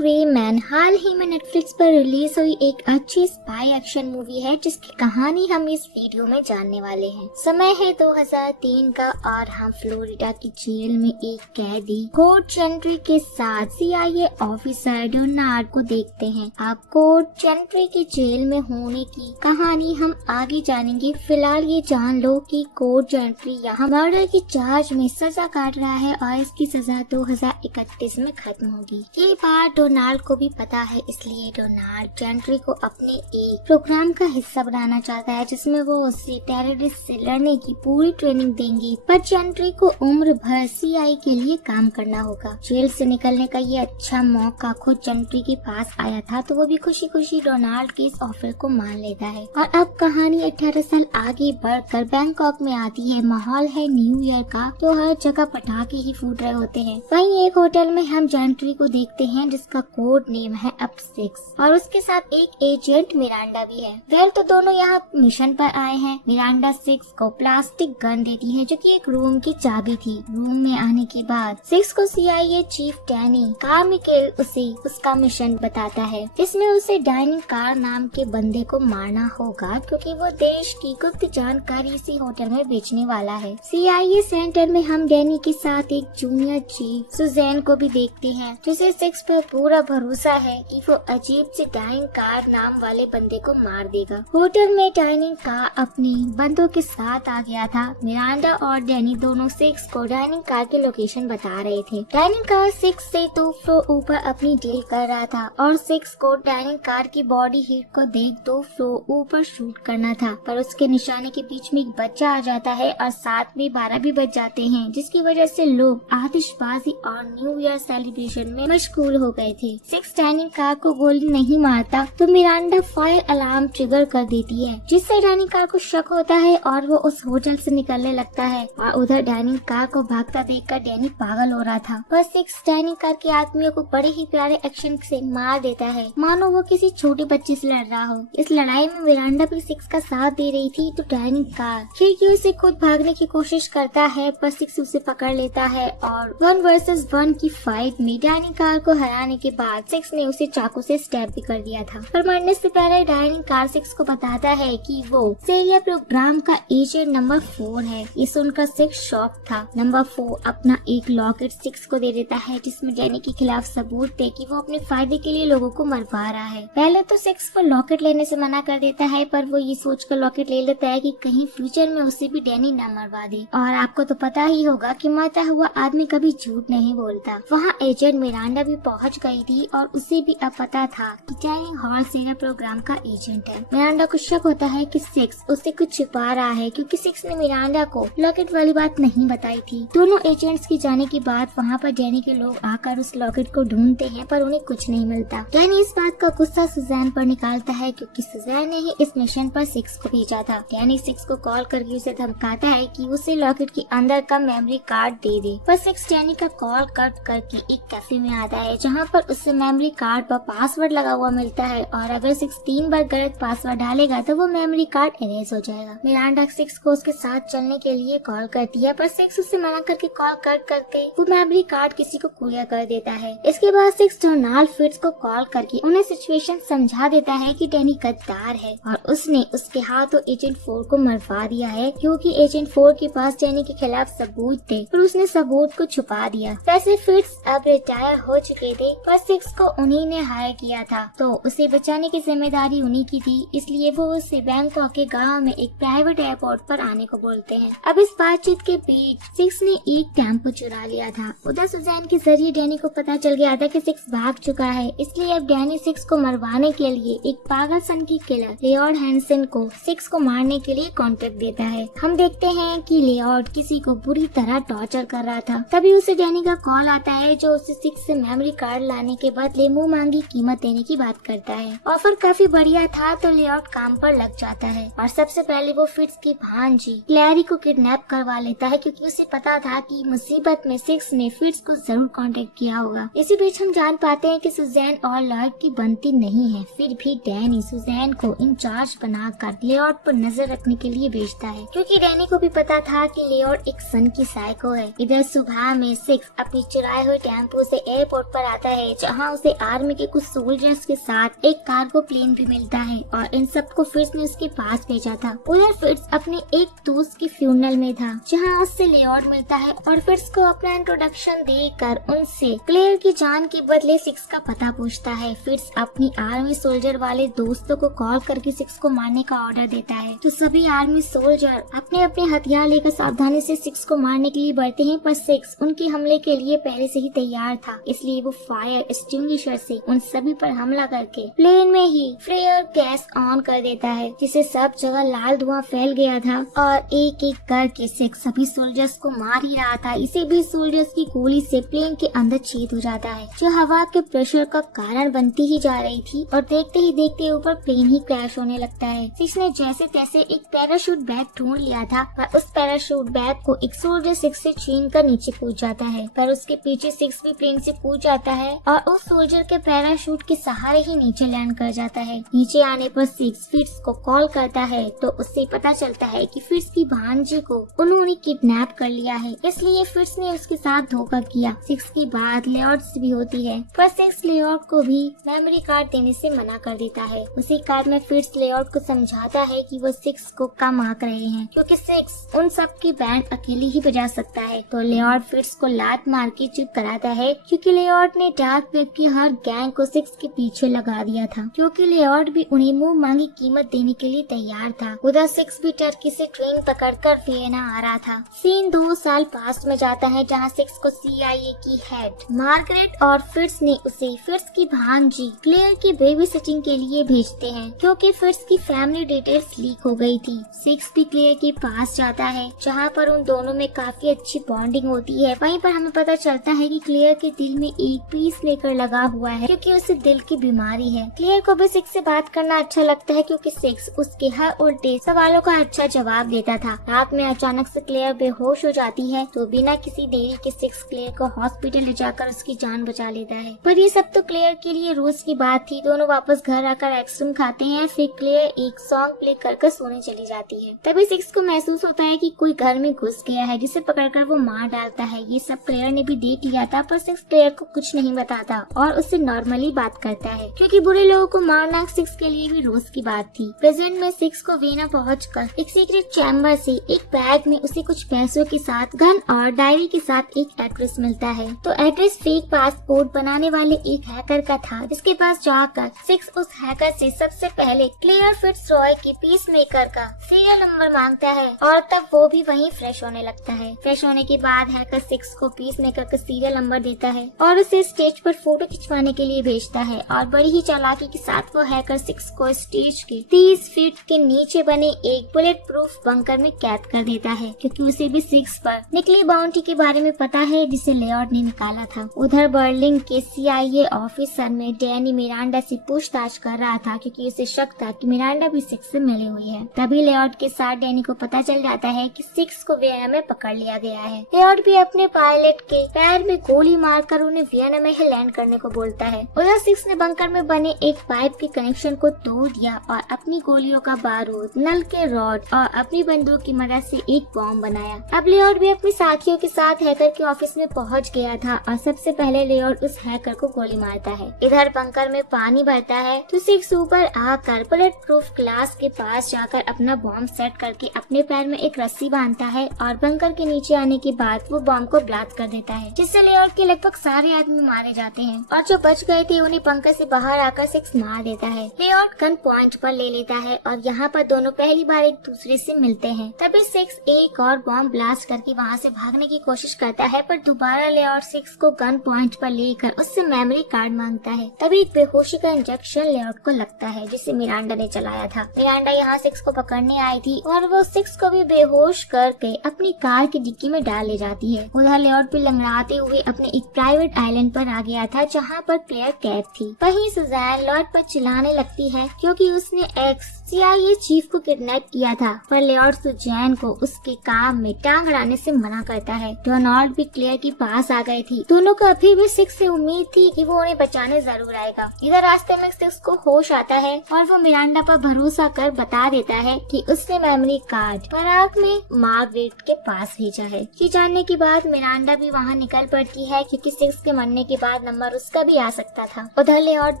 Grey man हाल ही में Netflix पर release हुई एक अच्छी स्पाई एक्शन मूवी है जिसकी कहानी हम इस वीडियो में जानने वाले हैं। समय है 2003 का और हम फ्लोरिडा की जेल में एक कैदी कोड चेंट्री के साथ CIA ऑफिसर डोनाल्ड को देखते हैं। अब कोड चेंट्री की जेल में होने की कहानी हम आगे जानेंगे। फिलहाल ये जान लो कि कोड चेंट्री यहाँ मर्डर की चार्ज में सजा काट रहा है और इसकी सजा 2031 में खत्म होगी। ये बात डोनाल्ड को भी पता है, इसलिए डोनाल्ड चेंट्री को अपने एक प्रोग्राम का हिस्सा बनाना चाहता है जिसमें वो उसे टेररिस्ट से लड़ने की पूरी ट्रेनिंग देंगी। पर चेंट्री को उम्र भर CIA के लिए काम करना होगा। जेल से निकलने का ये अच्छा मौका खुद चेंट्री के पास आया था, तो वो भी खुशी खुशी डोनाल्ड के इस ऑफर को मान लेता है। और अब कहानी 18 साल आगे बढ़कर बैंकॉक में आती है। माहौल है न्यू ईयर का, तो हर जगह पटाखे ही फूट रहे होते हैं। वहीं एक होटल में हम चेंट्री को देखते हैं जिसका कोड नेम है अप 6 और उसके साथ एक एजेंट मिरांडा भी है। वेल तो दोनों यहाँ मिशन पर आए हैं। मिरांडा 6 को प्लास्टिक गन देती है जो कि एक रूम की चाबी थी। रूम में आने के बाद 6 को CIA चीफ डैनी कार्मिकेल उसे उसका मिशन बताता है, जिसमें उसे डाइनिंग कार नाम के बंदे को मारना होगा क्योंकि वो देश की गुप्त जानकारी इसी होटल में बेचने वाला है। CIA सेंटर में हम डैनी के साथ एक जूनियर चीफ सुजैन को भी देखते हैं, जिसे 6 पर पूरा भरोसा है कि वो अजीब से डाइनिंग कार नाम वाले बंदे को मार देगा। होटल में डाइनिंग कार अपने बंदों के साथ आ गया था। मिरांडा और डैनी दोनों 6 को डाइनिंग कार की लोकेशन बता रहे थे। डाइनिंग कार 6 से 2 फ्लोर ऊपर अपनी डील कर रहा था और 6 को डाइनिंग कार की बॉडी हीट को देख 2 फ्लोर ऊपर शूट करना था, पर उसके निशाने के बीच में एक बच्चा आ जाता है और साथ में 12 भी बज जाते हैं, जिसकी वजह से लोग आतिशबाजी और न्यू ईयर सेलिब्रेशन में मशगूल हो गए थे। 6 डाइनिंग कार को गोली नहीं मारता तो मिरांडा फायर अलार्म ट्रिगर कर देती है, जिससे डाइनिंग कार को शक होता है और वो उस होटल से निकलने लगता है। और उधर डाइनिंग कार को भागता देखकर डैनी पागल हो रहा था, पर 6 डाइनिंग कार के आदमियों को बड़े ही प्यारे एक्शन से मार देता है, मानो वो किसी छोटे बच्चे से लड़ रहा हो। इस लड़ाई में मिरांडा भी 6 का साथ दे रही थी, तो डाइनिंग कार खिड़कियों से खुद भागने की कोशिश करता है, पर 6 उसे पकड़ लेता है और 1 वर्सेस 1 की फाइट में डाइनिंग कार को हराने के बाद 6 ने उसे चाकू से स्टैब भी कर दिया था। पर मरने से पहले डाइनिंग कार 6 को बताता है कि वो सीरिया प्रोग्राम का एजेंट नंबर 4 है। ये सुनकर 6 शॉक था। नंबर 4 अपना एक लॉकेट 6 को दे देता है, जिसमें डैनी के खिलाफ सबूत थे कि वो अपने फायदे के लिए लोगों को मरवा रहा है। पहले तो 6 वो लॉकेट लेने से मना कर देता है, पर वो ये सोचकर लॉकेट ले लेता है कि कहीं फ्यूचर में उसे भी डैनी न मरवा दे। और आपको तो पता ही होगा कि मरता हुआ आदमी कभी झूठ नहीं बोलता। वहाँ एजेंट मिरांडा भी पहुँच गई थी और उसे भी अब पता था कि डाइनिंग हॉल सीरिया प्रोग्राम का एजेंट है। मिरांडा को शक होता है कि 6 उससे कुछ छिपा रहा है, क्योंकि 6 ने मिरांडा को लॉकेट वाली बात नहीं बताई थी। दोनों एजेंट्स के जाने के बाद वहाँ पर डैनी के लोग आकर उस लॉकेट को ढूंढते हैं, पर उन्हें कुछ नहीं मिलता। डैनी इस बात का गुस्सा सुजैन पर निकालता है, क्योंकि सुजैन ने ही इस मिशन पर 6 को भेजा था। डैनी 6 को कॉल करके उसे धमकाता है कि उसे लॉकेट के अंदर का मेमोरी कार्ड दे दे, पर 6 डैनी का कॉल कट करके एक कैफे में आता है, जहाँ पर उससे मेमोरी कार्ड पर पासवर्ड लगा हुआ मिलता है और अगर 6 3 बार गलत पासवर्ड डालेगा तो वो मेमोरी कार्ड इरेज हो जाएगा। मिरांडा 6 को उसके साथ चलने के लिए कॉल करती है, पर 6 उससे मना करके कॉल कट करके वो मेमोरी कार्ड किसी को कुरियर कर देता है। इसके बाद 6 डोनाल्ड फिट्ज को कॉल करके उन्हें सिचुएशन समझा देता है कि डैनी गद्दार है और उसने उसके हाथों एजेंट 4 को मरवा दिया है, क्योंकि एजेंट 4 के पास डैनी के खिलाफ सबूत थे, पर उसने सबूत को छुपा दिया। वैसे फिट्ज अब रिटायर हो चुके थे, पर 6 को उन्हीं ने हायर किया था, तो उसे बचाने की जिम्मेदारी उन्हीं की थी, इसलिए वो उसे बैंकॉक के गांव में एक प्राइवेट एयरपोर्ट पर आने को बोलते हैं। अब इस बातचीत के बीच 6 ने एक टेम्पो चुरा लिया था। उधर सुजैन के जरिए डैनी को पता चल गया था कि 6 भाग चुका है, इसलिए अब डैनी 6 को मरवाने के लिए एक पागल सन की किलर लियोड हैंसन को 6 को मारने के लिए कॉन्ट्रैक्ट देता है। हम देखते हैं कि लियोड किसी को बुरी तरह टॉर्चर कर रहा था। तभी उसे डैनी का कॉल आता है, जो उसे 6 से मेमोरी कार्ड लाने के बदले मुंह मांगी कीमत देने की बात करता है। ऑफर काफी बढ़िया था, तो लियोड काम पर लग जाता है और सबसे पहले वो फिट्ज की भांजी क्लैरी को किडनैप करवा लेता है, क्योंकि उसे पता था कि मुसीबत में 6 ने फिट्ज को जरूर कांटेक्ट किया होगा। इसी बीच हम जान पाते हैं कि सुजैन और लॉयड की बनती नहीं है, फिर भी डैनी सुजैन को इंचार्ज बनाकर लियोड पर नजर रखने के लिए भेजता है, क्योंकि डैनी को भी पता था कि लियोड एक सन की साइको है। इधर सुबह में 6 अपनी चुराए हुए टेम्पो से एयरपोर्ट पर आता है, है जहाँ उसे आर्मी के कुछ सोल्जर्स के साथ एक कार्गो प्लेन भी मिलता है और इन सबको फिट्ज ने उसके पास भेजा था। उधर फिट्ज अपने एक दोस्त के फ्यूनरल में था जहाँ उससे लियोड मिलता है और फिट्ज को अपना इंट्रोडक्शन देकर उनसे क्लेयर की जान के बदले सिक्स का पता पूछता है। फिट्ज अपनी आर्मी सोल्जर वाले दोस्तों को कॉल करके सिक्स को मारने का ऑर्डर देता है तो सभी आर्मी सोल्जर अपने अपने हथियार लेकर सावधानी से सिक्स को मारने के लिए बढ़ते हैं, पर सिक्स उनके हमले के लिए पहले से ही तैयार था, इसलिए वो फायर एक्सटिंग्विशर से उन सभी पर हमला करके प्लेन में ही फ्लेयर गैस ऑन कर देता है जिससे सब जगह लाल धुआं फैल गया था और एक एक करके सिक्स सभी सोल्जर्स को मार ही रहा था। इसे भी सोल्जर्स की गोली से प्लेन के अंदर छेद हो जाता है जो हवा के प्रेशर का कारण बनती ही जा रही थी और देखते ही देखते ऊपर प्लेन ही क्रैश होने लगता है। सिक्स ने जैसे तैसे एक पैराशूट बैग ढूंढ लिया था पर उस पैराशूट बैग को एक सोल्जर सिक्स से छीन कर नीचे कूद जाता है, पर उसके पीछे सिक्स भी प्लेन से कूद जाता है और उस सोल्जर के पैराशूट के सहारे ही नीचे लैंड कर जाता है। नीचे आने पर सिक्स फिट्ज को कॉल करता है तो उससे पता चलता है कि फिट्ज की भांजी को उन्होंने किडनैप कर लिया है, इसलिए फिट्ज ने उसके साथ धोखा किया। सिक्स की बात लेऑर्ड से भी होती है पर सिक्स लेऑर्ड को भी मेमोरी कार्ड देने से मना कर देता है। उसी कार्ड में फिट्ज लेऑर्ड को समझाता है कि वो सिक्स को कम आंक रहे हैं क्योंकि सिक्स उन सब की बैंड अकेले ही बजा सकता है, तो लेऑर्ड फिट्ज को लात मार के चुप कराता है क्योंकि लेऑर्ड ने डार्क वेब की हर गैंग को सिक्स के पीछे लगा दिया था, क्योंकि लेऑर्ड भी उन्हें मुंह मांगी कीमत देने के लिए तैयार था। उधर सिक्स भी टर्की से ट्रेन पकड़कर वियना आ रहा था। सीन 2 साल पास्ट में जाता है जहां सिक्स को CIA की हेड मार्गरेट और फिट्ज ने उसे फिट्ज की भांजी क्लेयर की बेबी सिटिंग के लिए भेजते हैं क्योंकि फिट्ज की फैमिली डिटेल्स लीक हो गई थी। सिक्स भी क्लेयर के पास जाता है जहां पर उन दोनों में काफी अच्छी बॉन्डिंग होती है। वहीं पर हमें पता चलता है कि क्लेयर के दिल में एक पीस लेकर लगा हुआ है क्योंकि उसे दिल की बीमारी है। क्लेयर को भी सिक्स से बात करना अच्छा लगता है क्योंकि सिक्स उसके हर उल्टे सवालों का अच्छा जवाब देता था। रात में अचानक से क्लेयर बेहोश हो जाती है तो बिना किसी देरी के सिक्स क्लेयर को हॉस्पिटल ले जाकर उसकी जान बचा लेता है। पर ये सब तो क्लेयर के लिए रोज की बात थी। दोनों वापस घर आकर आइसक्रीम खाते हैं, फिर क्लेयर एक सॉन्ग प्ले कर सोने चली जाती है। तभी सिक्स को महसूस होता है कि कोई घर में घुस गया है जिसे पकड़कर वो मार डालता है। ये सब क्लेयर ने भी देख लिया था पर सिक्स क्लेयर को कुछ नहीं बताता और उससे नॉर्मली बात करता है क्योंकि बुरे लोगों को मारना सिक्स के लिए भी रोज की बात थी। प्रेजेंट में सिक्स को वियना पहुंचकर एक सीक्रेट चैम्बर से एक बैग में उसे कुछ पैसों के साथ गन और डायरी के साथ एक एड्रेस मिलता है। तो एड्रेस फेक पासपोर्ट बनाने वाले एक हैकर का था जिसके पास जाकर सिक्स उस हैकर से सबसे पहले क्लेयर फिट्जरॉय के पीस मेकर का सीरियल नंबर मांगता है और तब वो भी वहीं फ्रेश होने लगता है। फ्रेश होने के बाद हैकर सिक्स को पीस मेकर का सीरियल नंबर देता है और उसे स्टेज पर फोटो खिंचवाने के लिए भेजता है और बड़ी ही चालाकी के साथ वो हैकर सिक्स को स्टेज के 30 फीट के नीचे बने एक बुलेट प्रूफ बंकर में कैद कर देता है क्योंकि उसे भी सिक्स पर निकली बाउंटी के बारे में पता है जिसे लेऑर्ड ने निकाला था। उधर बर्लिन के CIA ऑफिसर में डैनी मिरांडा से पूछताछ कर रहा था क्योंकि उसे शक था कि मिरांडा भी सिक्स से मिली हुई है। तभी लेऑर्ड के साथ डैनी को पता चल जाता है कि सिक्स को वियना में पकड़ लिया गया है। लेऑर्ड भी अपने पायलट के पैर में गोली मारकर उन्हें वियना में ही लैंड करने को बोलता है। उधर सिक्स ने बंकर में बने एक पाइप के कनेक्शन को तोड़ दिया और अपनी गोलियों का बारूद, नल के रॉड और अपनी बंदूक की मदद से एक बॉम्ब बनाया। अब लेऑर्ड भी अपने साथियों के साथ हैकर के ऑफिस में पहुंच गया था और सबसे पहले लेऑर्ड उस हैकर को गोली मारता है। इधर बंकर में पानी भरता है तो सिक्स ऊपर आकर बुलेट प्रूफ ग्लास के पास जाकर अपना बॉम्ब सेट करके अपने पैर में एक रस्सी बांधता है और बंकर के नीचे आने के बाद वो बॉम्ब को ब्लास्ट कर देता है जिससे लेऑर्ड के लगभग सारे आदमी मारे जाते हैं और जो बच गए थे उन्हें बंकर से बाहर आकर सिक्स मार देता है। लेऑर्ड गन पॉइंट पर ले लेता है और यहाँ पर दोनों पहली बार एक दूसरे से मिलते हैं। तभी सिक्स एक और बॉम्ब ब्लास्ट करके वहाँ से भागने की कोशिश करता है पर दोबारा लेऑर्ड सिक्स को गन पॉइंट पर लेकर उससे मेमोरी कार्ड मांगता है। तभी एक बेहोशी का इंजेक्शन लेऑर्ड को लगता है जिसे मिरांडा ने चलाया था। मिरांडा यहाँ सिक्स को पकड़ने आई थी और वो सिक्स को भी बेहोश करके अपनी कार की डिक्की में डाल ले जाती है। उधर लेऑर्ड भी लंगड़ाते हुए अपने एक प्राइवेट आइलैंड पर आ गया था जहाँ पर क्लेयर कैद थी। वहीं सुजैन लॉर्ड पर चिल्लाने लगती है क्योंकि उसने एक्स CIA चीफ को किडनैप किया था, पर लेऑर्ड सुजैन को उसके काम में टांग अड़ाने से मना करता है। डोनाल्ड भी क्लेयर के पास आ गए थे। दोनों को अभी भी सिक्स से उम्मीद थी कि वो उन्हें बचाने जरूर आएगा। इधर रास्ते में सिक्स को होश आता है और वो मिरांडा पर भरोसा कर बता देता है कि उसने मेमोरी कार्ड पराग में मार्गरेट के पास भेजा है। ये जानने के बाद मिरांडा भी वहाँ निकल पड़ती है क्योंकि सिक्स के मरने के बाद और नंबर उसका भी आ सकता था। उधर लेआउट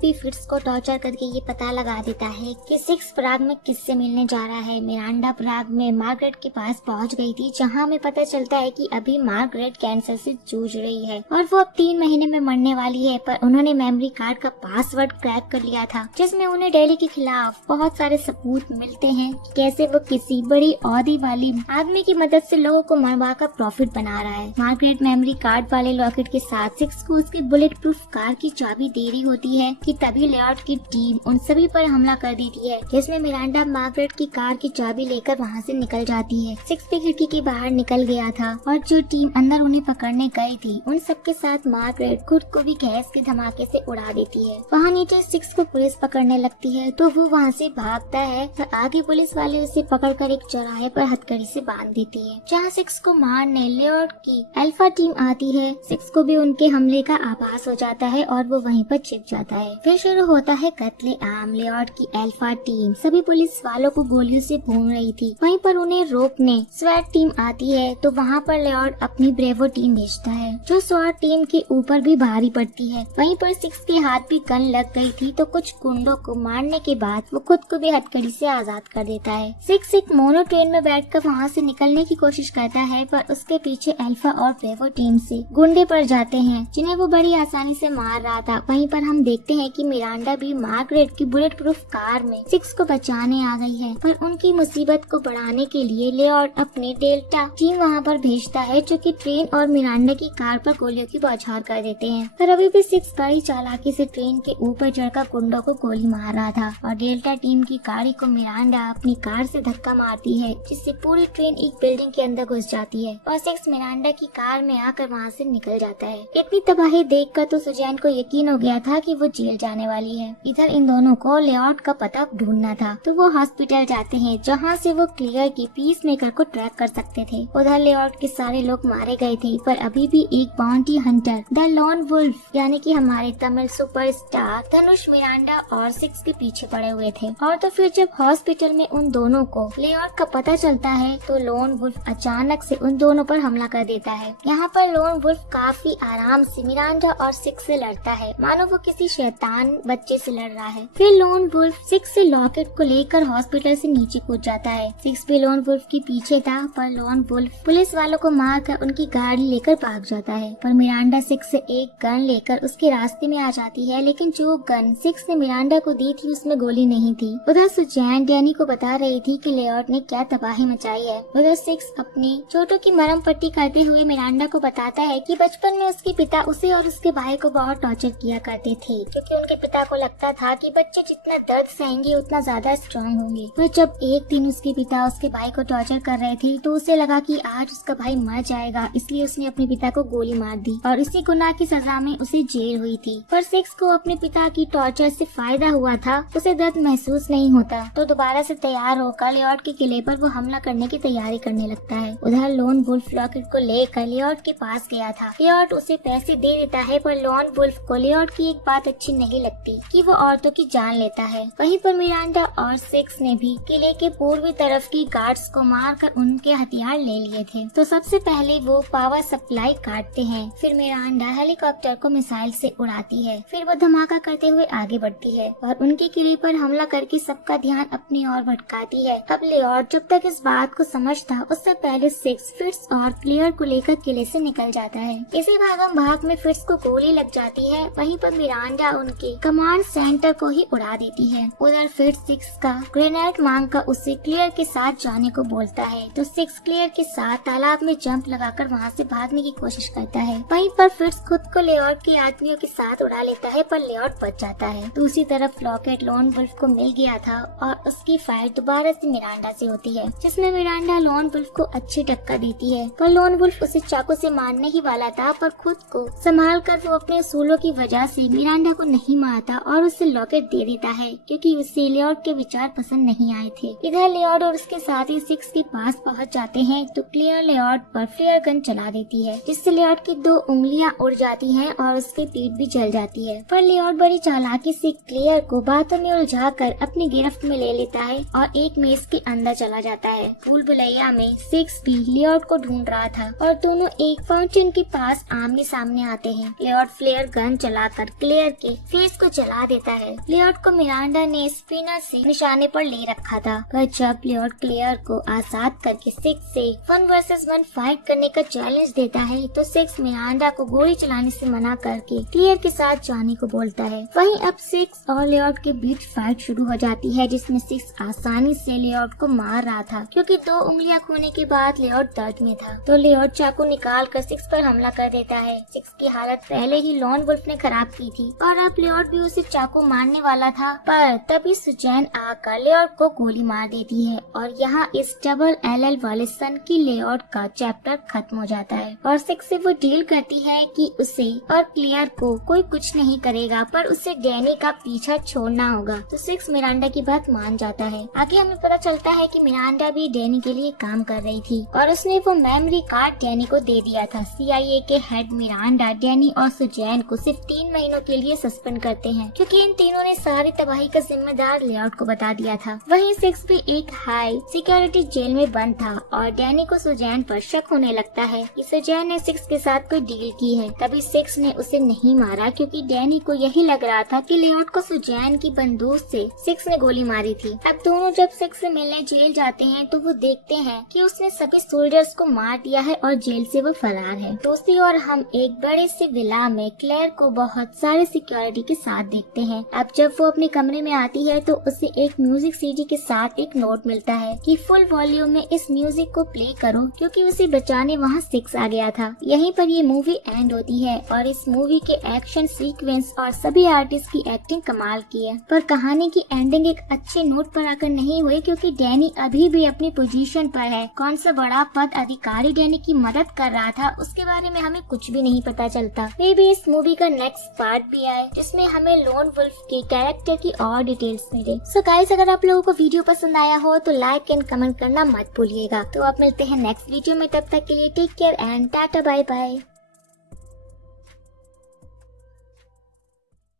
भी फिट्स को टॉर्चर करके ये पता लगा देता है कि सिक्स प्राग में किससे मिलने जा रहा है। मिरांडा प्राग में मार्गरेट के पास पहुंच गई थी, जहां हमें पता चलता है कि अभी मार्गरेट कैंसर से जूझ रही है और वो अब 3 महीने में मरने वाली है। पर उन्होंने मेमोरी कार्ड का पासवर्ड क्रैक कर लिया था, जिसमें उन्हें डेली के खिलाफ बहुत सारे सबूत मिलते हैं कि कैसे वो किसी बड़ी औहदे वाली आदमी की मदद से लोगों को मरवा कर प्रॉफिट बना रहा है। मार्गरेट मेमोरी कार्ड वाले लॉकेट के साथ सिक्स को उसकी बुलेट प्रूफ कार की चाबी दे रही होती है कि तभी लेआउट की टीम उन सभी पर हमला कर देती है, जिसमें मिरांडा मार्गरेट की कार की चाबी लेकर वहाँ से निकल जाती है। सिक्स भी खिड़की के बाहर निकल गया था और जो टीम अंदर उन्हें पकड़ने गई थी उन सबके साथ मार्गरेट खुद को भी गैस के धमाके से उड़ा देती है। वहाँ नीचे सिक्स को पुलिस पकड़ने लगती है तो वो वहाँ से भागता है और आगे पुलिस वाले उसे पकड़कर एक चौराहे पर हथकड़ी से बांध देती है, जहाँ सिक्स को मारने लेआउट की अल्फा टीम आती है। सिक्स को भी उनके हमले का आभास हो जाता है और वो वहीं पर छिप जाता है। फिर शुरू होता है कत्ले आम। लेआउट की अल्फा टीम सभी पुलिस वालों को गोलियों से भून रही थी, वहीं पर उन्हें रोकने स्वैट टीम आती है तो वहाँ पर लेआउट अपनी ब्रेवो टीम भेजता है, जो स्वैट टीम के ऊपर भी भारी पड़ती है। वहीं पर सिक्स के हाथ भी गन लग गई थी तो कुछ गुंडों को मारने के बाद वो खुद को भी हथकड़ी से आजाद कर देता है। सिक्स एक मोनो ट्रेन में बैठकर वहाँ से निकलने की कोशिश करता है, पर उसके पीछे अल्फा और ब्रेवो टीम से गुंडे पड़ जाते हैं, जिन्हें वो बड़ी आसानी से मार रहा था। वहीं पर हम देखते हैं कि मिरांडा भी मार्गरेट की बुलेट प्रूफ कार में सिक्स को बचाने आ गई है, पर उनकी मुसीबत को बढ़ाने के लिए लेआउट अपने डेल्टा टीम वहाँ पर भेजता है, जो कि ट्रेन और मिरांडा की कार पर गोलियों की बौछार कर देते हैं। पर अभी भी सिक्स बड़ी चालाकी से ट्रेन के ऊपर चढ़कर गुंडों को गोली मार रहा था और डेल्टा टीम की गाड़ी को मिरांडा अपनी कार से धक्का मारती है, जिससे पूरी ट्रेन एक बिल्डिंग के अंदर घुस जाती है और सिक्स मिरांडा की कार में आकर वहाँ से निकल जाता है। इतनी तबाही देखकर तो सुजैन को यकीन हो गया था कि वो जेल जाने वाली है। इधर इन दोनों को लेआउट का पता ढूंढना था तो वो हॉस्पिटल जाते हैं, जहाँ से वो क्लियर की पीस मेकर को ट्रैक कर सकते थे। उधर लेआउट के सारे लोग मारे गए थे, पर अभी भी एक bounty hunter the lone wolf यानी कि हमारे तमिल सुपरस्टार धनुष मिरांडा और सिक्स के पीछे पड़े हुए थे। और तो फिर जब हॉस्पिटल में उन दोनों को लेआउट का पता चलता है तो लोन वुल्फ अचानक से उन दोनों पर हमला कर देता है। यहाँ पर लोन वुल्फ काफी आराम से मिरांडा और सिक्स से लड़ता है, मानो वो किसी शैतान बच्चे से लड़ रहा है। फिर लोन वुल्फ सिक्स से लॉकेट को लेकर हॉस्पिटल से नीचे कूद जाता है। सिक्स भी लोन वुल्फ के पीछे था, पर लोन वुल्फ पुलिस वालों को मारकर उनकी गाड़ी लेकर भाग जाता है। पर मिरांडा सिक्स से एक गन लेकर उसके रास्ते में आ जाती है, लेकिन जो गन सिक्स ने मिरांडा को दी थी उसमें गोली नहीं थी। उधर सुजैन डैनी को बता रही थी कि लेआउट ने क्या तबाही मचाई है। उधर सिक्स अपनी चोटों की मरहम पट्टी करते हुए मिरांडा को बताता है कि बचपन में उसके पिता उसे और उसके भाई को बहुत टॉर्चर किया करते थे, क्योंकि उनके पिता को लगता था कि बच्चे जितना दर्द सहेंगे उतना ज्यादा स्ट्रॉन्ग होंगे। पर जब एक दिन उसके पिता उसके भाई को टॉर्चर कर रहे थे तो उसे लगा कि आज उसका भाई मर जाएगा, इसलिए उसने अपने पिता को गोली मार दी और इसी गुनाह की सजा में उसे जेल हुई थी। पर सिक्स को अपने पिता की टॉर्चर से फायदा हुआ था, उसे दर्द महसूस नहीं होता, तो दोबारा से तैयार होकर लेआउट के किले पर वो हमला करने की तैयारी करने लगता है। उधर लोन वुल्फ लॉकेट को लेकर लेआउट के पास गया था। लेआउट उसे पैसे दे देता है, पर लोन वुल्फ को लेआउट की एक बात अच्छी नहीं लगती कि वो औरतों की जान लेता है। वहीं पर मिरांडा और सिक्स ने भी किले के पूर्वी तरफ की गार्ड्स को मारकर उनके हथियार ले लिए थे। तो सबसे पहले वो पावर सप्लाई काटते हैं, फिर मिरांडा हेलीकॉप्टर को मिसाइल से उड़ाती है, फिर वो धमाका करते हुए आगे बढ़ती है और उनके किले पर हमला करके सबका ध्यान अपनी ओर भटकाती है। अब लेआउट जब तक इस बात को समझता उससे पहले सिक्स फिट्स और क्लियर को लेकर किले से निकल जाता है। इसी भागम भाग में फिट्स को गोली लग जाती है, वहीं पर मिरांडा उनके कमांड सेंटर को ही उड़ा देती है। उधर फिर सिक्स का ग्रेनेड मांगकर उसे क्लियर के साथ जाने को बोलता है, तो सिक्स क्लियर के साथ तालाब में जंप लगाकर वहाँ से भागने की कोशिश करता है। वहीं पर फिट्स खुद को लेआउट के आदमियों के साथ उड़ा लेता है, पर लेआउट बच जाता है। दूसरी तरफ लॉकेट लोन वुल्फ को मिल गया था और उसकी फाइट दोबारा से मिरांडा से होती है, जिसमें मिरांडा लोन वुल्फ को अच्छी टक्कर देती है। पर लोन वुल्फ उसे चाकू से मारने ही वाला था, पर खुद को संभाल कर वो अपने असूलों की वजह से मिरांडा को नहीं मारता और उसे लॉकेट दे देता है, क्योंकि उसे लेआउट के विचार पसंद नहीं आए थे। इधर लेआउट और उसके साथी सिक्स के पास पहुंच जाते हैं तो क्लियर लेआउट पर फ्लेयर गन चला देती है, जिससे लेआउट की 2 उंगलियां उड़ जाती हैं और उसकी पीठ भी जल जाती है। पर लेआउट बड़ी चालाकी से क्लियर को बातों में उलझाकर अपनी गिरफ्त में ले लेता है और एक मेज के अंदर चला जाता है। भूल भुलैया में सिक्स भी लेआउट को ढूंढ रहा था और दोनों एक फाउंटेन के पास आमने सामने आते हैं। लियोट फ्लेयर गन चलाकर क्लेयर के फेस को जला देता है। लियोट को मिरांडा ने स्पिनर से निशाने पर ले रखा था, पर जब लियोट क्लेयर को आजाद करके सिक्स से 1 वर्सेस 1 फाइट करने का चैलेंज देता है तो सिक्स मिरांडा को गोली चलाने से मना करके क्लेयर के साथ जाने को बोलता है। वहीं अब सिक्स और लियोट के बीच फाइट शुरू हो जाती है, जिसमें सिक्स आसानी से लियोट को मार रहा था क्योंकि 2 उंगलियां खोने के बाद लियोट दर्द में था। तो लियोट चाकू निकाल कर सिक्स पर हमला कर देता है। सिक्स की हालत पहले ही लॉन वुल्फ ने खराब की थी और अब लियोट भी उसे चाकू मारने वाला था, पर तभी सुजैन आकर लियोट को गोली मार देती है और यहाँ इस डबल LL वाले सन की लियोट का चैप्टर खत्म हो जाता है और सिक्स से वो डील करती है कि उसे और क्लियर को कोई कुछ नहीं करेगा, पर उसे डैनी का पीछा छोड़ना होगा। तो सिक्स मिरांडा की बात मान जाता है। आगे हमें पता चलता है कि मिरांडा भी डैनी के लिए काम कर रही थी और उसने वो मेमोरी कार्ड डैनी को दे दिया था। CIA के हेड मिरांडा डैनी और सुजैन को सिर्फ 3 महीनों के लिए सस्पेंड करते हैं क्योंकि इन तीनों ने सारी तबाही का जिम्मेदार लियोट को बता दिया था। वहीं सिक्स भी एक हाई सिक्योरिटी जेल में बंद था और डैनी को सुजैन पर शक होने लगता है कि सुजैन ने सिक्स के साथ कोई डील की है। तभी सिक्स ने उसे नहीं मारा क्योंकि डैनी को यही लग रहा था कि लियोट को सुजैन की बंदूक से सिक्स ने गोली मारी थी। अब दोनों जब सिक्स से मिलने जेल जाते हैं तो वो देखते हैं कि उसने सभी सोल्जर्स को मार दिया है और जेल से वो फरार है। दूसरी ओर हम एक बड़े से विला में क्लेयर को बहुत सारे सिक्योरिटी के साथ देखते हैं। अब जब वो अपने कमरे में आती है तो उसे एक म्यूजिक CD के साथ एक नोट मिलता है कि फुल वॉल्यूम में इस म्यूजिक को प्ले करो क्योंकि उसे बचाने वहाँ सिक्स आ गया था। यहीं पर ये मूवी एंड होती है और इस मूवी के एक्शन सीक्वेंस और सभी आर्टिस्ट की एक्टिंग कमाल की है, पर कहानी की एंडिंग एक अच्छे नोट पर आकर नहीं हुई क्योंकि डैनी अभी भी अपनी पोजीशन पर है। कौन सा बड़ा पद अधिकारी डैनी की मदद कर रहा था उसके बारे में हमें कुछ भी नहीं पता चलता। मे बी इस मूवी का नेक्स्ट पार्ट भी आए जिसमें हमें लोन वुल्फ के कैरेक्टर की और डिटेल्स मिले। सो गाइस, अगर आप लोगों को वीडियो पसंद आया हो तो लाइक एंड कमेंट करना मत भूलिएगा। तो आप मिलते हैं नेक्स्ट वीडियो में, तब तक के लिए take care and tata bye bye.